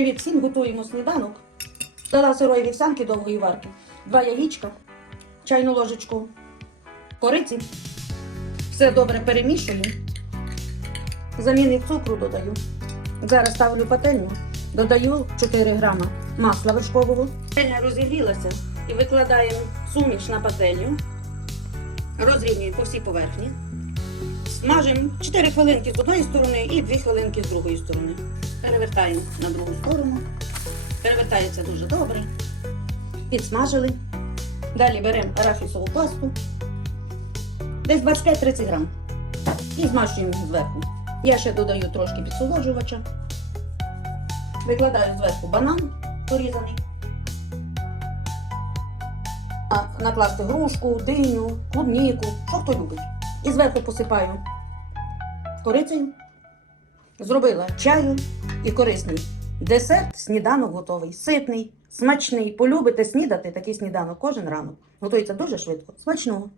Привіт всім, готуємо сніданок. Дала сирої вівсянки довгої варки, два яєчка, чайну ложечку кориці. Все добре перемішую. Замінник цукру додаю. Зараз ставлю пательню, додаю 4 грама масла вершкового. Пательня розігрілася і викладаємо суміш на пательню. Розрівнюємо по всій поверхні. Смажимо 4 хвилинки з одної сторони і 2 хвилинки з другої сторони. Перевертаємо на другу сторону. Перевертається дуже добре. Підсмажили. Далі беремо арахісову пасту. Десь 25-30 грам. І змащуємо зверху. Я ще додаю трошки підсолоджувача. Викладаю зверху банан порізаний. Накласти грушку, диню, клубніку, що хто любить. І зверху посипаю корицею. Зробила чаю і корисний. Десерт, сніданок готовий, ситний, смачний. Полюбите снідати такий сніданок кожен ранок. Готується дуже швидко. Смачного!